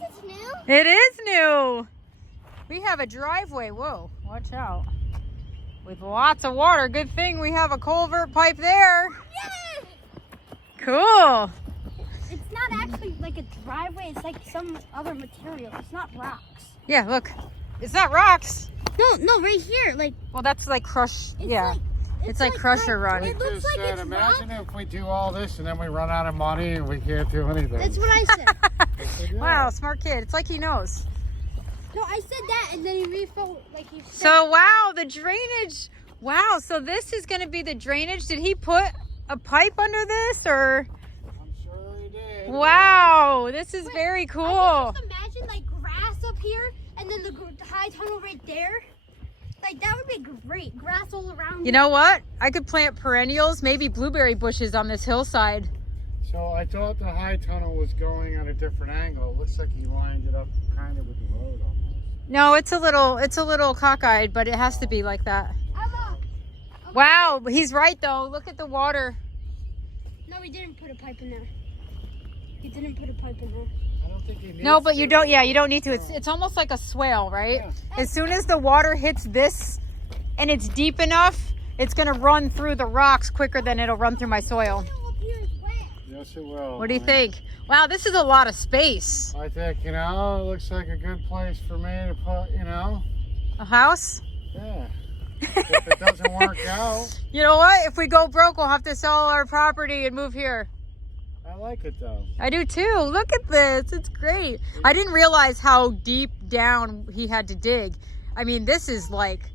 This is new? It is new. We have a driveway. Whoa, watch out. With lots of water. Good thing we have a culvert pipe there. Yay! Cool. It's not actually like a driveway. It's like some other material. It's not rocks. Yeah, look. It's not rocks. No, right here. Like, Well, that's like crush. Yeah. like- It's like crusher run. It looks like it's imagine if we do all this and then we run out of money and we can't do anything. That's what I said. Wow, smart kid. It's like he knows. No, I said that, and then he refilled, like he said. So, wow, the drainage. Wow, so this is going to be the drainage. Did he put a pipe under this or? I'm sure he did. Wow, this is very cool. I can just imagine like grass up here, and then the high tunnel right there. Like that would be great. Grass all around. You know what? I could plant perennials, maybe blueberry bushes on this hillside. So I thought the high tunnel was going at a different angle. It looks like he lined it up kind of with the road almost. No, it's a little cockeyed, but it has to be like that. Wow, he's right though. Look at the water. No, he didn't put a pipe in there. He didn't put a pipe in there. I don't think he needs No, but to. you don't. Yeah, you don't need to. It's almost like a swale, right? Yeah. As soon as the water hits this, and it's deep enough, it's gonna run through the rocks quicker than it'll run through my soil. Up here is wet. Yes, it will. What do you think? Wow, this is a lot of space. I think, it looks like a good place for me to put, A house? yeah. If it doesn't work out, You know what? If we go broke, we'll have to sell our property and move here. I like it though. I do too. Look at this. It's great. I didn't realize how deep down he had to dig. I mean, this is like,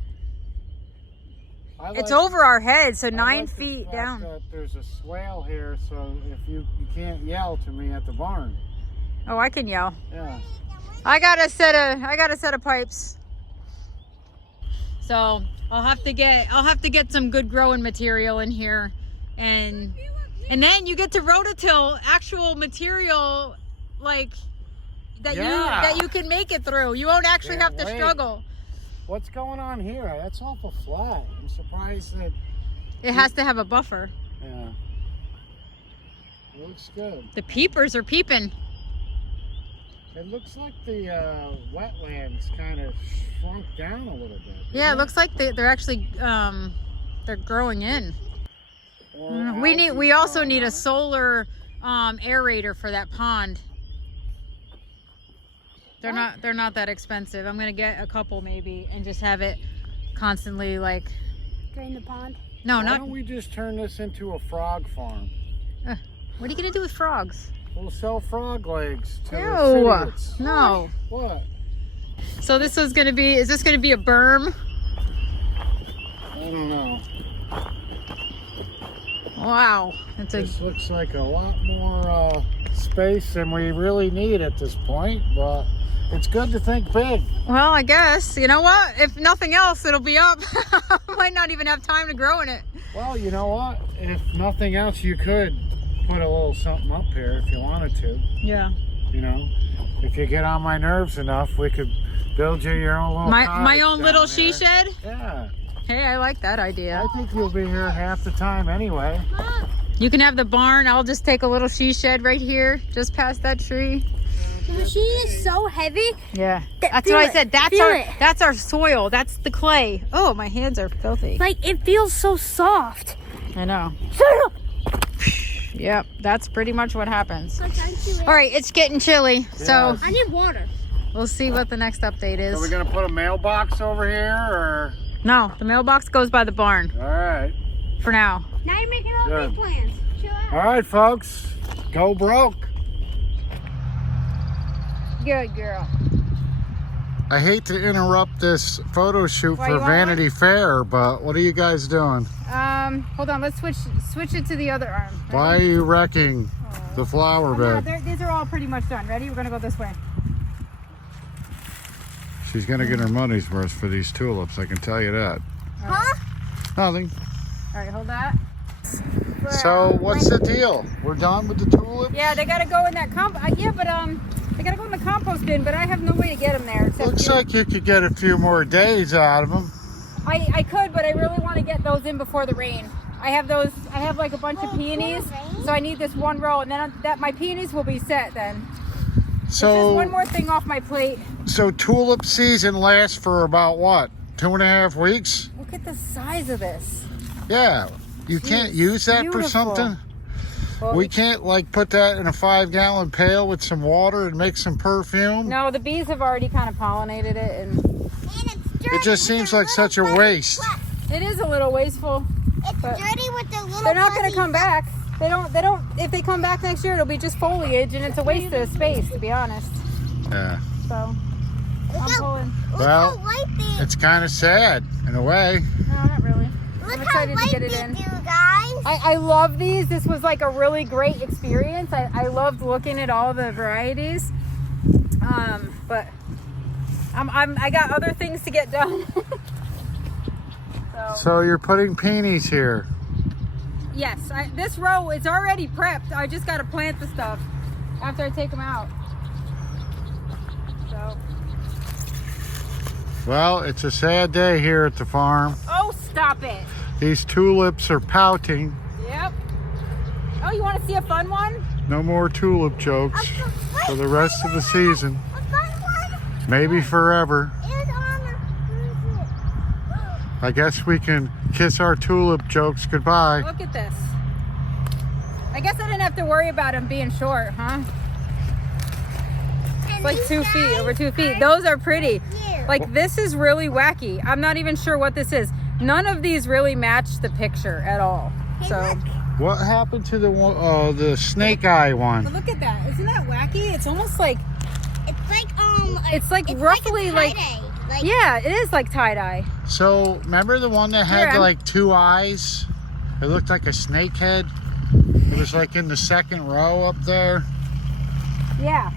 it's over our heads, so 9 feet down. That there's a swale here, so if you can't yell to me at the barn. Oh, I can yell. Yeah. I got a set of pipes. So I'll have to get some good growing material in here, and then you get to rototill actual material like that you can make it through. You won't actually have to struggle. What's going on here? That's awful flat. I'm surprised that It has to have a buffer. yeah. It looks good. The peepers are peeping. It looks like the wetlands kind of shrunk down a little bit. Yeah, it looks like they're actually they're growing in. We also need a solar aerator for that pond. They're not that expensive. I'm gonna get a couple maybe and just have it constantly like Drain the pond. no, Why not. don't we just turn this into a frog farm? What are you gonna do with frogs? We'll sell frog legs to Ew, idiots. no. What? So is this gonna be a berm? I don't know. Wow, This looks like a lot more space than we really need at this point, but it's good to think big. well, I guess. You know what? If nothing else, it'll be up. Might not even have time to grow in it. Well, you know what? If nothing else, you could put a little something up here if you wanted to. Yeah. If you get on my nerves enough, we could build you your own little My cottage own down little there. she shed? Yeah. Hey, I like that idea. I think you'll be here half the time anyway. You can have the barn. I'll just take a little she shed right here, just past that tree. The machine is so heavy. Yeah. Th- That's feel what I it. said. Feel it. That's our soil. That's the clay. Oh, my hands are filthy. Like it feels so soft. I know. Shut up. Yep, that's pretty much what happens. Like, aren't you All right, it's getting chilly, so I need water. we'll see what the next update is. So we're gonna put a mailbox over here, or? No, the mailbox goes by the barn All right. for now. Now you're making all Good. these plans. Chill out. All right, folks. Go broke. Good girl. I hate to interrupt this photo shoot Why, for you want Vanity Fair, but what are you guys doing? Hold on, let's switch it to the other arm. Ready? Why are you wrecking the flower No, bed? these are all pretty much done. Ready? We're gonna go this way. She's gonna get her money's worth for these tulips, I can tell you that. Huh? Nothing. All right, hold that. So what's the deal? We're done with the tulips? Yeah, they gotta go in that they gotta go in the compost bin, but I have no way to get them there. Except Looks like you could get a few more days out of them. I could, but I really want to get those in before the rain. I have like a bunch of peonies, so I need this one row, and then my peonies will be set then. So one more thing off my plate. So tulip season lasts for about what? 2.5 weeks? Look at the size of this. Yeah. You can't use that for something? Well, we can't like put that in a 5-gallon pail with some water and make some perfume? No, the bees have already kind of pollinated it, and it just seems like such a waste. It is a little wasteful. It's dirty with the little. They're not going to come back. They don't. If they come back next year, it'll be just foliage, and it's a waste of space, to be honest. Yeah. So I'm pulling. Well, it's kind of sad in a way. No, not really. I'm excited to get it in. I love these. This was like a really great experience. I loved looking at all the varieties. But I got other things to get done. So you're putting peonies here. Yes, this row is already prepped. I just got to plant the stuff after I take them out. So. Well, it's a sad day here at the farm. Oh, stop it. These tulips are pouting. Yep. Oh, you want to see a fun one? No more tulip jokes for the rest of the season. Maybe forever. I guess we can kiss our tulip jokes goodbye. Look at this. I guess I didn't have to worry about them being short, huh? It's like 2 feet, over 2 feet. Those are pretty. Like, this is really wacky. I'm not even sure what this is. None of these really match the picture at all. So. What happened to the snake eye one? But look at that. Isn't that wacky? It's almost like. It's like roughly like. Yeah, it is like tie-dye. So, remember the one that had like 2 eyes? It looked like a snake head. It was like in the 2nd row up there. Yeah.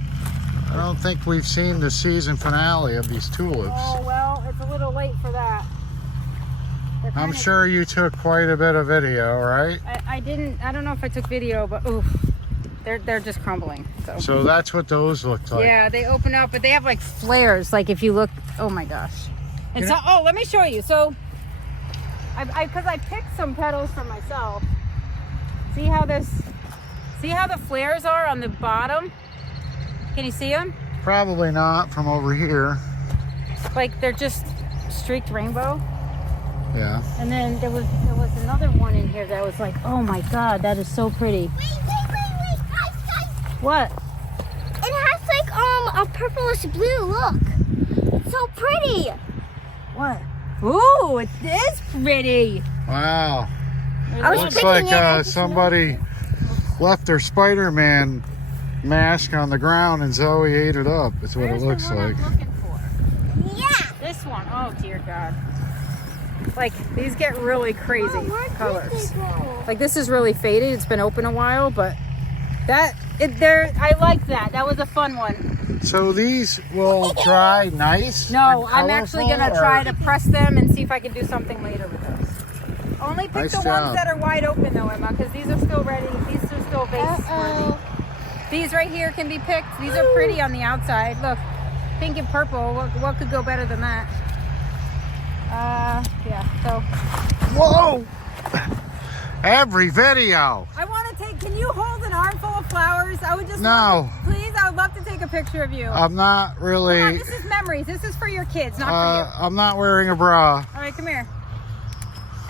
I don't think we've seen the season finale of these tulips. Oh, well, it's a little late for that. I'm sure you took quite a bit of video, right? I didn't. I don't know if I took video, but oof, they're just crumbling. So that's what those looked like. Yeah, they open up, but they have like flares. Like if you look, oh my gosh. And so, oh, let me show you. So, because I picked some petals for myself. See how the flares are on the bottom? Can you see them? Probably not from over here. Like they're just streaked rainbow. Yeah. And then there was another one in here that was like, oh my god, that is so pretty. Wait. Guys. What? It has like a purplish blue look. It's so pretty. What? Ooh, it is pretty. Wow. I was Looks like somebody left their Spider-Man mask on the ground and Zoe ate it up. That's what it looks like. I'm looking for? Yeah. This one. Oh dear God. Like these get really crazy colors. Like this is really faded. It's been open a while, but I like that. That was a fun one. So these will dry nice? No, I'm actually gonna try to press them and see if I can do something later with those. Only pick Nice the job. ones that are wide open though, Emma, because these are still ready. These are still vase worthy. These right here can be picked. These are pretty on the outside. Look, pink and purple. What could go better than that? Yeah, so. Whoa! Every video. I want to take, can you hold an armful of flowers? I would just please, I would love to take a picture of you. I'm not really. Come on, this is memories. This is for your kids, not for you. I'm not wearing a bra. All right, come here.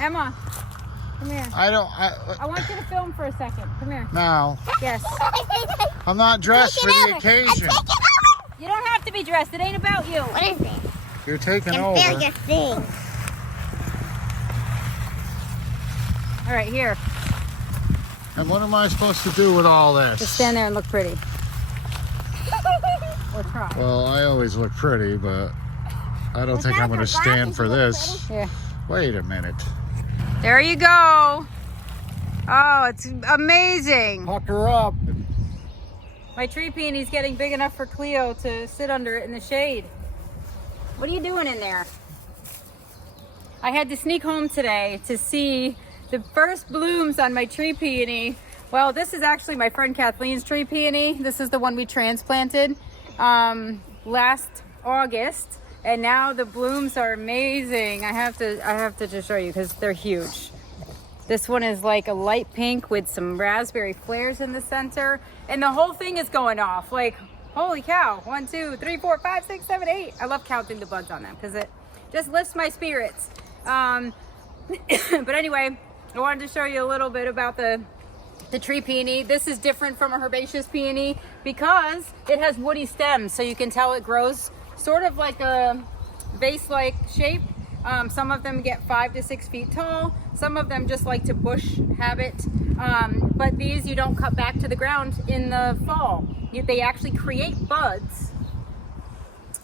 Emma, come here. I want you to film for a second. Come here. No. Yes. I'm not dressed for the occasion. You don't have to be dressed. It ain't about you. What is it? You're taking over. Thing. All right, here. And what am I supposed to do with all this? Just stand there and look pretty. Or try. Well, I always look pretty, but I don't think I'm going to stand for this. Yeah. Wait a minute. There you go. Oh, it's amazing. Pucker up. My tree peony's getting big enough for Cleo to sit under it in the shade. What are you doing in there? I had to sneak home today to see the first blooms on my tree peony. Well, this is actually my friend Kathleen's tree peony. This is the one we transplanted last August, and now the blooms are amazing. I have to just show you because they're huge. This one is like a light pink with some raspberry flares in the center, and the whole thing is going off. Like, Holy cow. 1, 2, 3, 4, 5, 6, 7, 8. I love counting the buds on them because it just lifts my spirits. But anyway, I wanted to show you a little bit about the tree peony. This is different from a herbaceous peony because it has woody stems, so you can tell it grows sort of like a vase-like shape. Some of them get 5 to 6 feet tall. Some of them just like to bush habit. But these you don't cut back to the ground in the fall. They actually create buds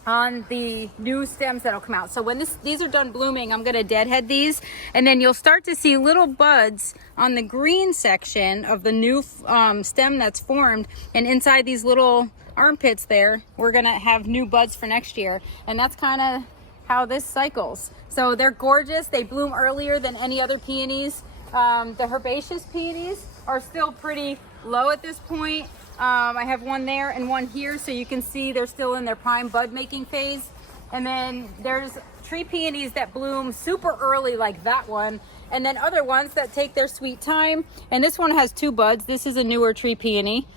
on the new stems that'll come out. So when these are done blooming, I'm gonna deadhead these, and then you'll start to see little buds on the green section of the new stem that's formed, and inside these little armpits there, we're gonna have new buds for next year. And that's kind of how this cycles. So they're gorgeous. They bloom earlier than any other peonies. The herbaceous peonies are still pretty low at this point. I have one there and one here, so you can see they're still in their prime bud making phase. And then there's tree peonies that bloom super early like that one, and then other ones that take their sweet time. And this one has 2 buds. This is a newer tree peony.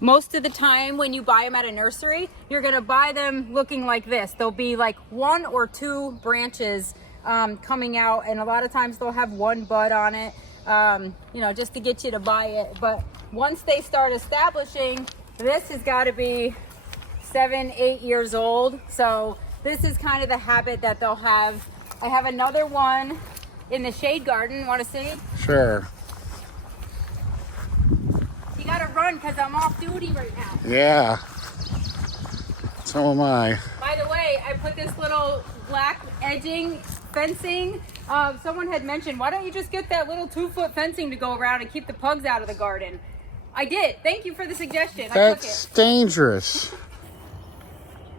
Most of the time when you buy them at a nursery, you're gonna buy them looking like this. There'll be like 1 or 2 branches coming out, and a lot of times they'll have 1 bud on it, you know, just to get you to buy it. But once they start establishing, this has got to be 7, 8 years old. So this is kind of the habit that they'll have. I have another one in the shade garden. Want to see? Sure. You got to run because I'm off duty right now. Yeah. So am I. By the way, I put this little black edging fencing. Someone had mentioned, why don't you just get that little 2-foot fencing to go around and keep the pugs out of the garden? I did. Thank you for the suggestion. That's dangerous.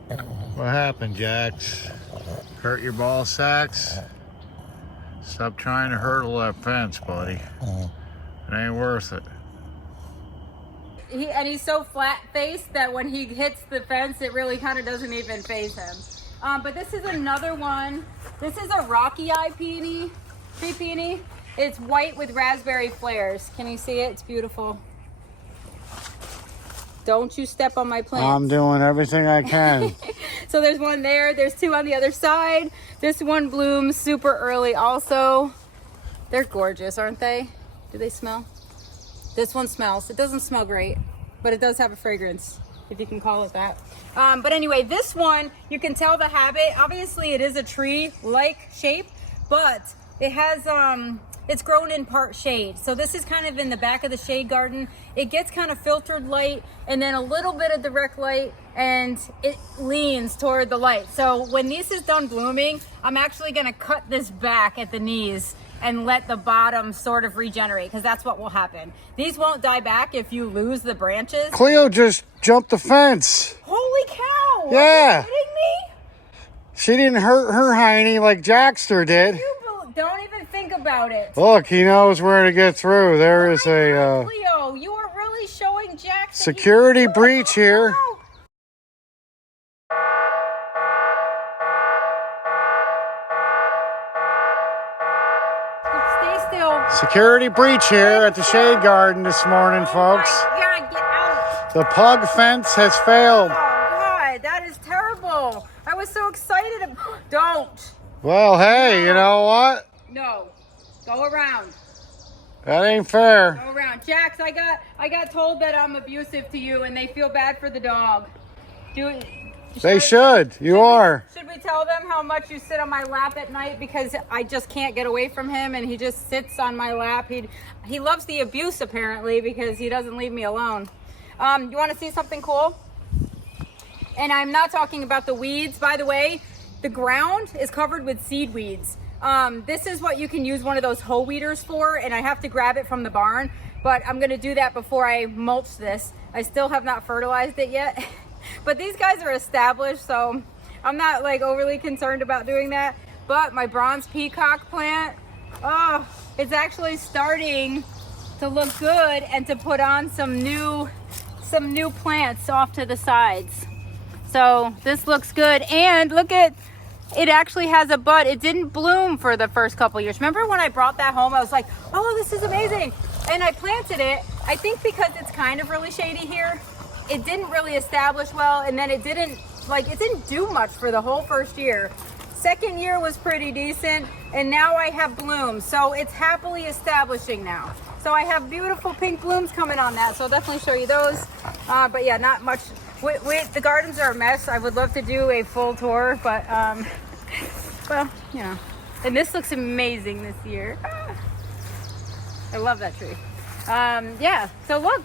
What happened, Jax? Hurt your ball sacks? Stop trying to hurdle that fence, buddy. It ain't worth it. He's so flat-faced that when he hits the fence, it really kind of doesn't even faze him. But this is another one. This is a rocky eye peony, tree peony. It's white with raspberry flares. Can you see it? It's beautiful. Don't you step on my plants. I'm doing everything I can. So there's one there. There's 2 on the other side. This one blooms super early also. They're gorgeous, aren't they? Do they smell? This one smells. It doesn't smell great, but it does have a fragrance, if you can call it that. But anyway, this one, you can tell the habit. Obviously, it is a tree-like shape, but it has, it's grown in part shade. So this is kind of in the back of the shade garden. It gets kind of filtered light and then a little bit of direct light, and it leans toward the light. So when this is done blooming, I'm actually gonna cut this back at the knees and let the bottom sort of regenerate, because that's what will happen. These won't die back if you lose the branches. Cleo just jumped the fence. Holy cow! Yeah. Are you kidding me? She didn't hurt her hiney like Jackster did. Don't even think about it. Look, he knows where to get through. There is a Cleo, you are really showing Jack security breach here. Stay still. Security breach here at the shade garden this morning, folks. Oh my God, get out. The pug fence has failed. Oh God, that is terrible. I was so excited. Don't. Well, hey, you know what? No. Go around. That ain't fair. Go around. Jax, I got told that I'm abusive to you and they feel bad for the dog. They should. You are. Should we tell them how much you sit on my lap at night, because I just can't get away from him and he just sits on my lap. He loves the abuse apparently, because he doesn't leave me alone. You want to see something cool? And I'm not talking about the weeds, by the way. The ground is covered with seed weeds. This is what you can use one of those hoe weeders for, and I have to grab it from the barn, but I'm gonna do that before I mulch this. I still have not fertilized it yet, but these guys are established, so I'm not like overly concerned about doing that. But my bronze peacock plant, oh, it's actually starting to look good and to put on some new plants off to the sides. So this looks good, and look at, it actually has a bud. It didn't bloom for the first couple years. Remember when I brought that home, I was like, oh, this is amazing. And I planted it, I think because it's kind of really shady here. it didn't really establish well, and then it didn't do much for the whole first year. Second year was pretty decent, and now I have blooms, so it's happily establishing now. So I have beautiful pink blooms coming on that, so I'll definitely show you those. But yeah, not much. The gardens are a mess. I would love to do a full tour, but well, you know. And this looks amazing this year. I love that tree. Yeah, so look,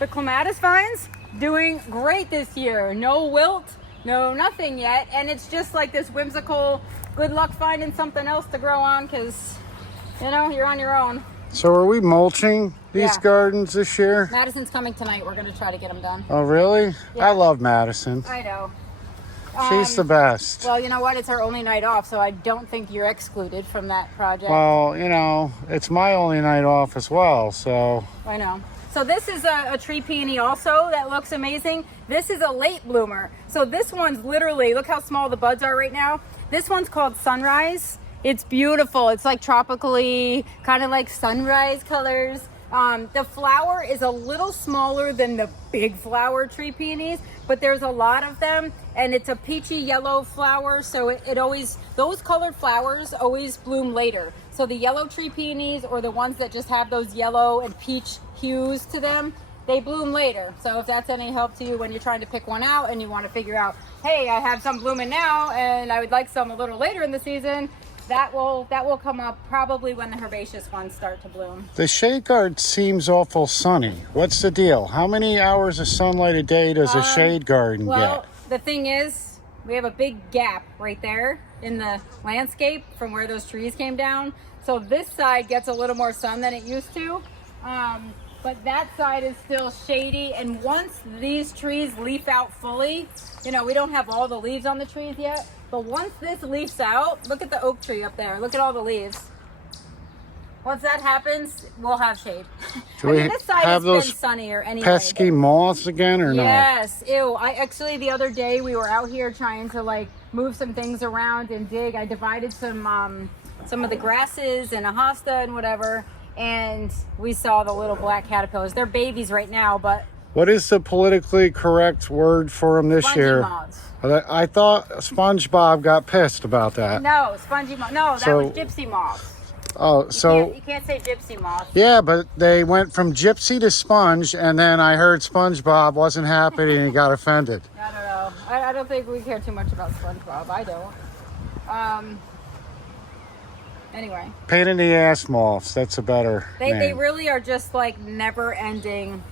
the clematis vines doing great this year. No wilt, no nothing yet, and it's just like this whimsical good luck finding something else to grow on, because you know, you're on your own. So are we mulching these gardens this year? Madison's coming tonight. We're going to try to get them done. Oh, really? Yeah. I love Madison. I know. She's the best. Well, you know what? It's our only night off, so I don't think you're excluded from that project. Well, you know, it's my only night off as well, so. I know. So this is a tree peony also that looks amazing. This is a late bloomer. So this one's literally, look how small the buds are right now. This one's called Sunrise. It's beautiful. It's like tropically, kind of like sunrise colors. The flower is a little smaller than the big flower tree peonies, but there's a lot of them, and it's a peachy yellow flower, so it always, those colored flowers always bloom later. So the yellow tree peonies, or the ones that just have those yellow and peach hues to them, they bloom later. So if that's any help to you when you're trying to pick one out and you want to figure out, hey, I have some blooming now and I would like some a little later in the season, that will come up probably when the herbaceous ones start to bloom. The shade garden seems awful sunny. What's the deal? How many hours of sunlight a day does a shade garden Well, the thing is, we have a big gap right there in the landscape from where those trees came down. So this side gets a little more sun than it used to. But that side is still shady. And once these trees leaf out fully, you know, we don't have all the leaves on the trees yet. But once this leaves out, look at the oak tree up there. Look at all the leaves. Once that happens, we'll have shade. Do we this side have has those been sunnier anyway. pesky moths again or no? Yes, ew. I actually, the other day, we were out here trying to like move some things around and dig. I divided some of the grasses and a hosta and whatever, and we saw the little black caterpillars. They're babies right now, but... What is the politically correct word for them this spongy year? moths. I thought SpongeBob got pissed about that. No, spongy moth. No, that was gypsy moths. Oh, so... You can't say gypsy moths. Yeah, but they went from gypsy to sponge, and then I heard SpongeBob wasn't happy and he got offended. I don't know. I don't think we care too much about SpongeBob. I don't. Anyway. Pain in the ass moths. That's a better name. They really are just like never ending.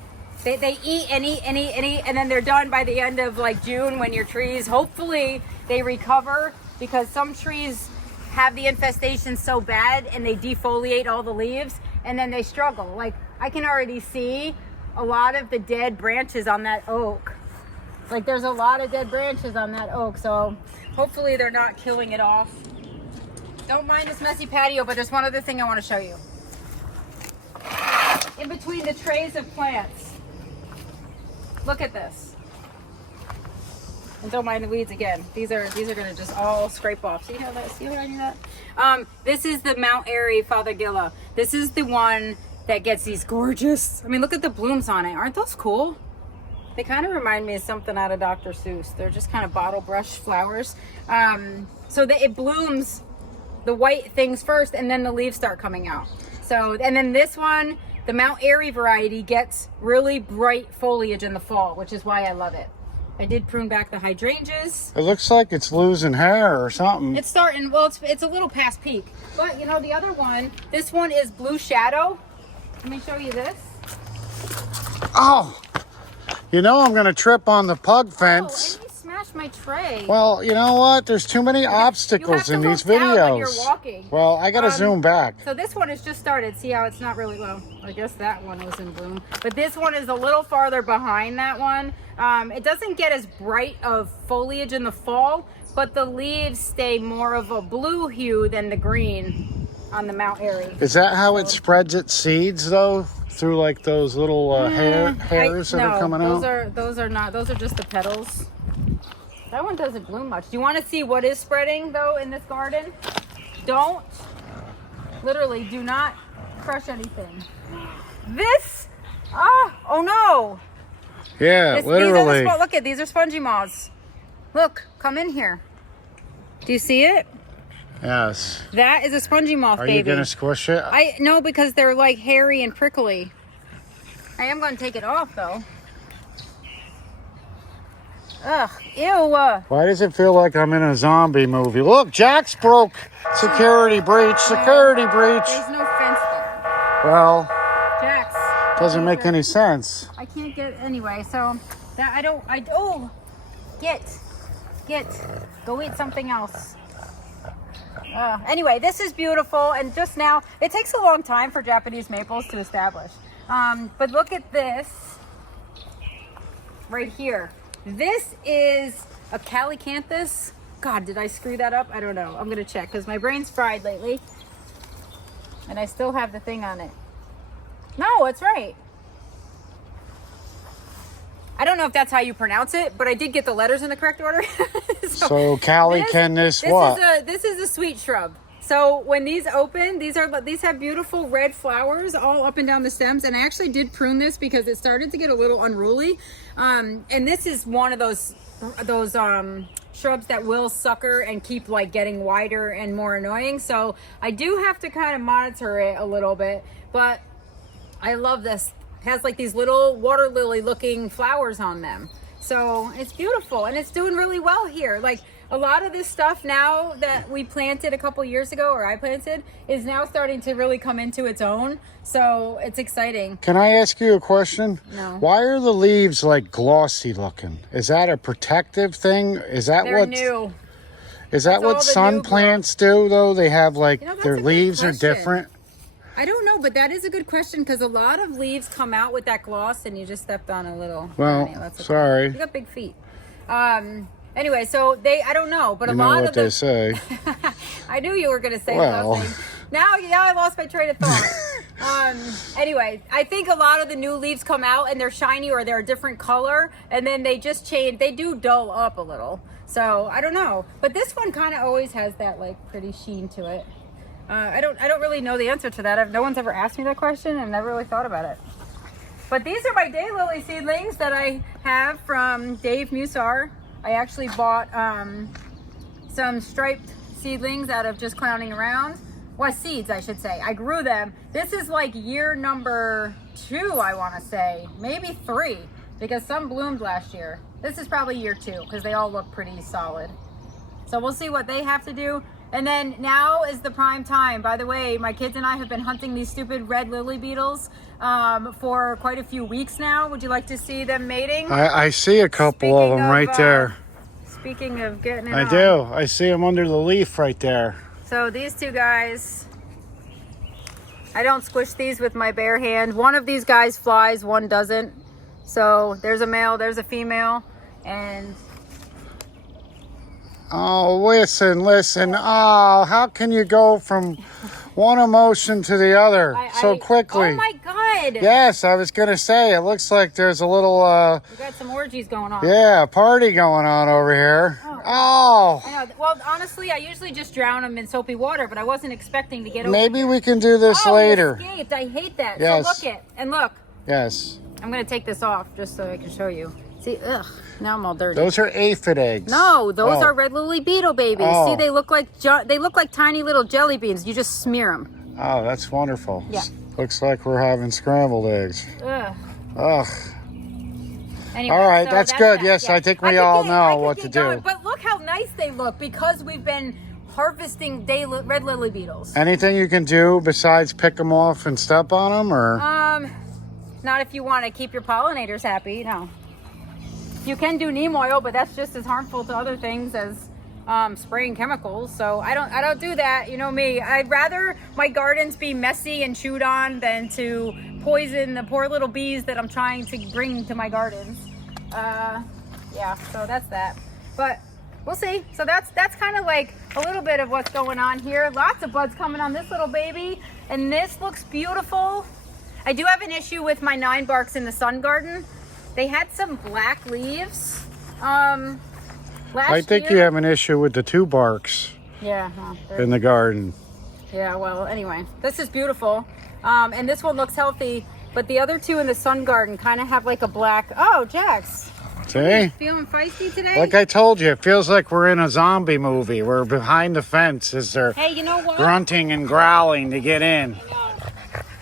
They eat and eat and eat and eat, and then they're done by the end of like June, when your trees, hopefully they recover, because some trees have the infestation so bad and they defoliate all the leaves and then they struggle. Like I can already see a lot of the dead branches on that oak. Like there's a lot of dead branches on that oak, so hopefully they're not killing it off. Don't mind this messy patio, but there's one other thing I want to show you. In between the trays of plants. Look at this. And don't mind the weeds again. These are gonna just all scrape off. See how I do that? This is the Mount Airy Fothergilla. This is the one that gets these gorgeous, I mean, look at the blooms on it. Aren't those cool? They kind of remind me of something out of Dr. Seuss. They're just kind of bottle brush flowers. So that it blooms the white things first, and then the leaves start coming out. So, and then this one, the Mount Airy variety, gets really bright foliage in the fall, which is why I love it. I did prune back the hydrangeas. It looks like it's losing hair or something. It's starting, well, it's a little past peak. But, you know, the other one, this one is Blue Shadow. Let me show you this. Oh! You know I'm going to trip on the pug fence. Oh, and you smashed my tray. Well, you know what? There's too many obstacles in these videos. When you're walking. Well, I got to zoom back. So this one has just started. See how it's not really low? I guess that one was in bloom. But this one is a little farther behind that one. It doesn't get as bright of foliage in the fall, but the leaves stay more of a blue hue than the green on the Mount Airy. Is that how it spreads its seeds, though? Through like those little hairs that are coming out? Those are not. Those are just the petals. That one doesn't bloom much. Do you want to see what is spreading, though, in this garden? Literally, do not crush anything. This, oh no. Yeah, literally. Look at these are spongy moths. Look, come in here. Do you see it? Yes. That is a spongy moth, Are baby. you gonna squish it? No, because they're like hairy and prickly. I am gonna take it off though. Ugh, ew. Why does it feel like I'm in a zombie movie? Look, Jack's broke. Security breach. Security breach. There's no fence there. Well, Jax. doesn't make any sense. I can't get anyway, so that get. Go eat something else. Anyway, this is beautiful, and just now, it takes a long time for Japanese maples to establish. But look at this right here. This is a calycanthus. God, did I screw that up? I don't know. I'm gonna check because my brain's fried lately, and I still have the thing on it. No, it's right. I don't know if that's how you pronounce it, but I did get the letters in the correct order. So calycanthus what? This is a sweet shrub. So when these open, these have beautiful red flowers all up and down the stems. And I actually did prune this because it started to get a little unruly. And this is one of those shrubs that will sucker and keep like getting wider and more annoying. So I do have to kind of monitor it a little bit, but I love this. It has like these little water lily looking flowers on them. So it's beautiful and it's doing really well here. Like a lot of this stuff now that we planted a couple years ago, or I planted, is now starting to really come into its own. So it's exciting. Can I ask you a question? No. Why are the leaves like glossy looking? Is that a protective thing? Is that They're new. Is that what sun plants do though? They have like their leaves are different. I don't know, but that is a good question because a lot of leaves come out with that gloss, and you just stepped on a little. Well, sorry. You got big feet. Anyway, so I don't know, but you a know lot what of they say. I knew you were going to say well. something. Now I lost my train of thought. Anyway, I think a lot of the new leaves come out and they're shiny or they're a different color, and then they just change. They do dull up a little. So I don't know, but this one kind of always has that like pretty sheen to it. I don't really know the answer to that. No one's ever asked me that question. I've never really thought about it. But these are my daylily seedlings that I have from Dave Musar. I actually bought some striped seedlings out of just clowning around. Well, seeds, I should say. I grew them. This is like year number 2, I want to say. Maybe 3, because some bloomed last year. This is probably year 2, because they all look pretty solid. So we'll see what they have to do. And then now is the prime time. By the way, my kids and I have been hunting these stupid red lily beetles for quite a few weeks now. Would you like to see them mating? I see a couple of them right there. Speaking of getting it I do. I see them under the leaf right there. So these two guys, I don't squish these with my bare hand. One of these guys flies, one doesn't. So there's a male, there's a female, and... Oh, listen. Oh, how can you go from one emotion to the other so quickly? Oh my God. Yes, I was going to say, it looks like there's a little... we got some orgies going on. Yeah, party going on over here. Oh. I know. Well, honestly, I usually just drown them in soapy water, but I wasn't expecting to get over Maybe we can do this later. He escaped. I hate that. Yes. So look. Yes. I'm going to take this off just so I can show you. See, ugh, now I'm all dirty. Those are aphid eggs. No, those are red lily beetle babies. Oh. See, they look like tiny little jelly beans. You just smear them. Oh, that's wonderful. Yeah. Looks like we're having scrambled eggs. Ugh. Ugh. Anyway, all right, so that's good. That. Yes, yeah. I think we all know what to going, do. But look how nice they look because we've been harvesting red lily beetles. Anything you can do besides pick them off and step on them, or? Not if you want to keep your pollinators happy. No. You can do neem oil, but that's just as harmful to other things as spraying chemicals. So I don't do that. You know me. I'd rather my gardens be messy and chewed on than to poison the poor little bees that I'm trying to bring to my gardens. Yeah, so that's that. But we'll see. So that's kind of like a little bit of what's going on here. Lots of buds coming on this little baby, and this looks beautiful. I do have an issue with my 9 barks in the sun garden. They had some black leaves last I think year. you have an issue with the 2 barks in the garden. Yeah, well, anyway, this is beautiful. And this one looks healthy. But the other two in the sun garden kind of have like a black. Oh, Jax. See? Feeling feisty today? Like I told you, it feels like we're in a zombie movie. We're behind the fence as they're Hey, you know what? grunting and growling to get in. I know.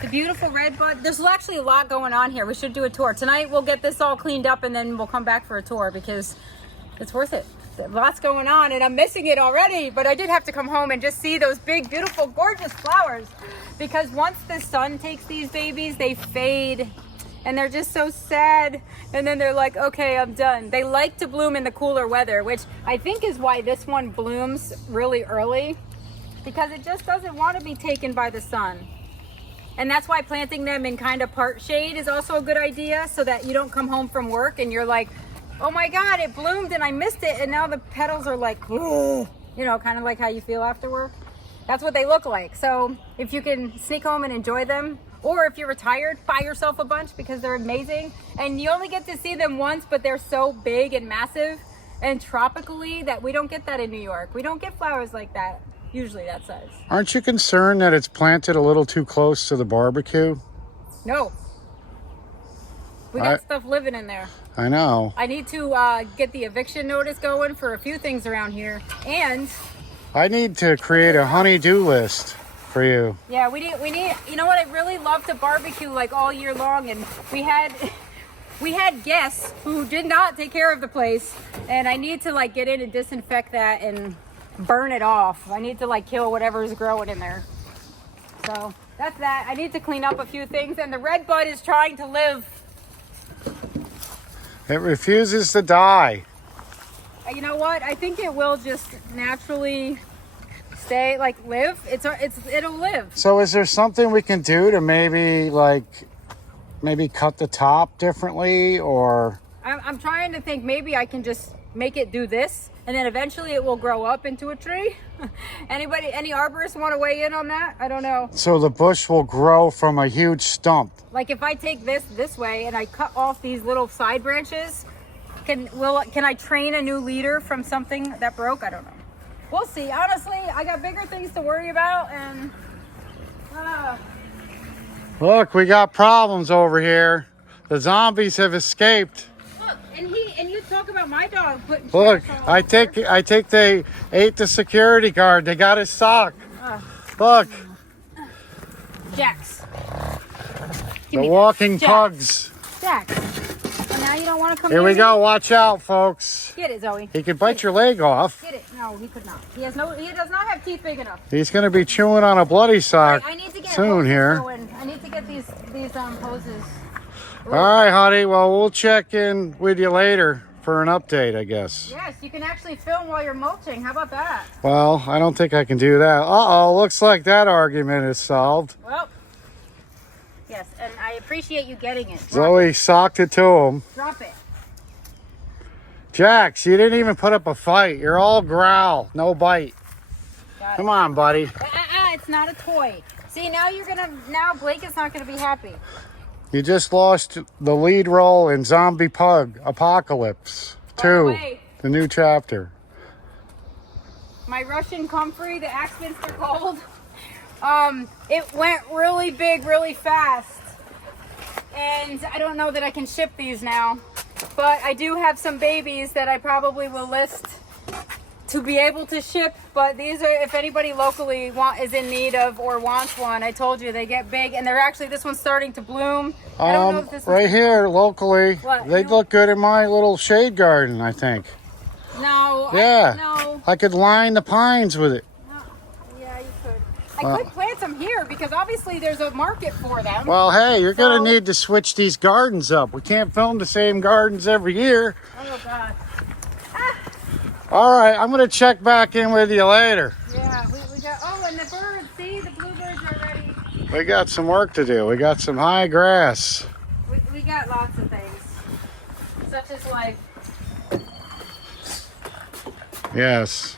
The beautiful red bud. There's actually a lot going on here. We should do a tour. Tonight we'll get this all cleaned up and then we'll come back for a tour because it's worth it. Lots going on and I'm missing it already, but I did have to come home and just see those big, beautiful, gorgeous flowers because once the sun takes these babies, they fade and they're just so sad. And then they're like, okay, I'm done. They like to bloom in the cooler weather, which I think is why this one blooms really early because it just doesn't want to be taken by the sun. And that's why planting them in kind of part shade is also a good idea so that you don't come home from work and you're like, oh my God, it bloomed and I missed it. And now the petals are like, ugh, you know, kind of like how you feel after work. That's what they look like. So if you can sneak home and enjoy them, or if you're retired, buy yourself a bunch because they're amazing. And you only get to see them once, but they're so big and massive and tropically that we don't get that in New York. We don't get flowers like that, usually that size. Aren't you concerned that it's planted a little too close to the barbecue? No. We got stuff living in there. I know. I need to get the eviction notice going for a few things around here. And I need to create a honey-do list for you. yeah, we need, you know what? I really love to barbecue like all year long. And we had guests who did not take care of the place. And I need to like get in and disinfect that and burn it off. I need to like kill whatever's growing in there. So that's that. I need to clean up a few things. And the red bud is trying to live. It refuses to die. You know what? I think it will just naturally stay, like live. It'll live. So is there something we can do to maybe cut the top differently or? I'm trying to think maybe I can just make it do this and then eventually it will grow up into a tree. Any arborists want to weigh in on that? I don't know. So the bush will grow from a huge stump. Like if I take this way and I cut off these little side branches, can I train a new leader from something that broke? I don't know. We'll see. Honestly, I got bigger things to worry about and Look, we got problems over here. The zombies have escaped. Look, and you talk about my dog putting Look, trash all I over. think they ate the security guard. They got his sock. Look, Jax. the walking Jax. pugs. Jax. And now you don't want to come Here near we me? go. Watch out, folks. Get it, Zoe. He could bite your leg off. Get it. No, he could not. He does not have teeth big enough. He's going to be chewing on a bloody sock I need to get soon hoses here. going. I need to get these hoses. All right, honey. Well, we'll check in with you later for an update, I guess. Yes, you can actually film while you're mulching. How about that? Well, I don't think I can do that. Uh-oh, looks like that argument is solved. Well, yes, and I appreciate you getting it. Zoe socked it to him. Drop it. Jax, you didn't even put up a fight. You're all growl, no bite. Got Come on, buddy. It's not a toy. See, now Blake is not gonna be happy. You just lost the lead role in Zombie Pug Apocalypse 2, the new chapter. My Russian comfrey, the Axminster Gold, it went really big, really fast. And I don't know that I can ship these now, but I do have some babies that I probably will list to be able to ship. But these are, if anybody locally is in need of or wants one, I told you they get big, and they're actually, this one's starting to bloom. I don't know if this right here locally, What? they'd look good in my little shade garden, I think. No. Yeah. No. I could line the pines with it. No. Yeah, you could. I could plant them here because obviously there's a market for them. Well, hey, you're going So- to need to switch these gardens up. We can't film the same gardens every year. Oh God. All right, I'm going to check back in with you later. Yeah, we got, oh, and the birds, see, the bluebirds are ready. We got some work to do. We got some high grass. We got lots of things, such as life. Yes.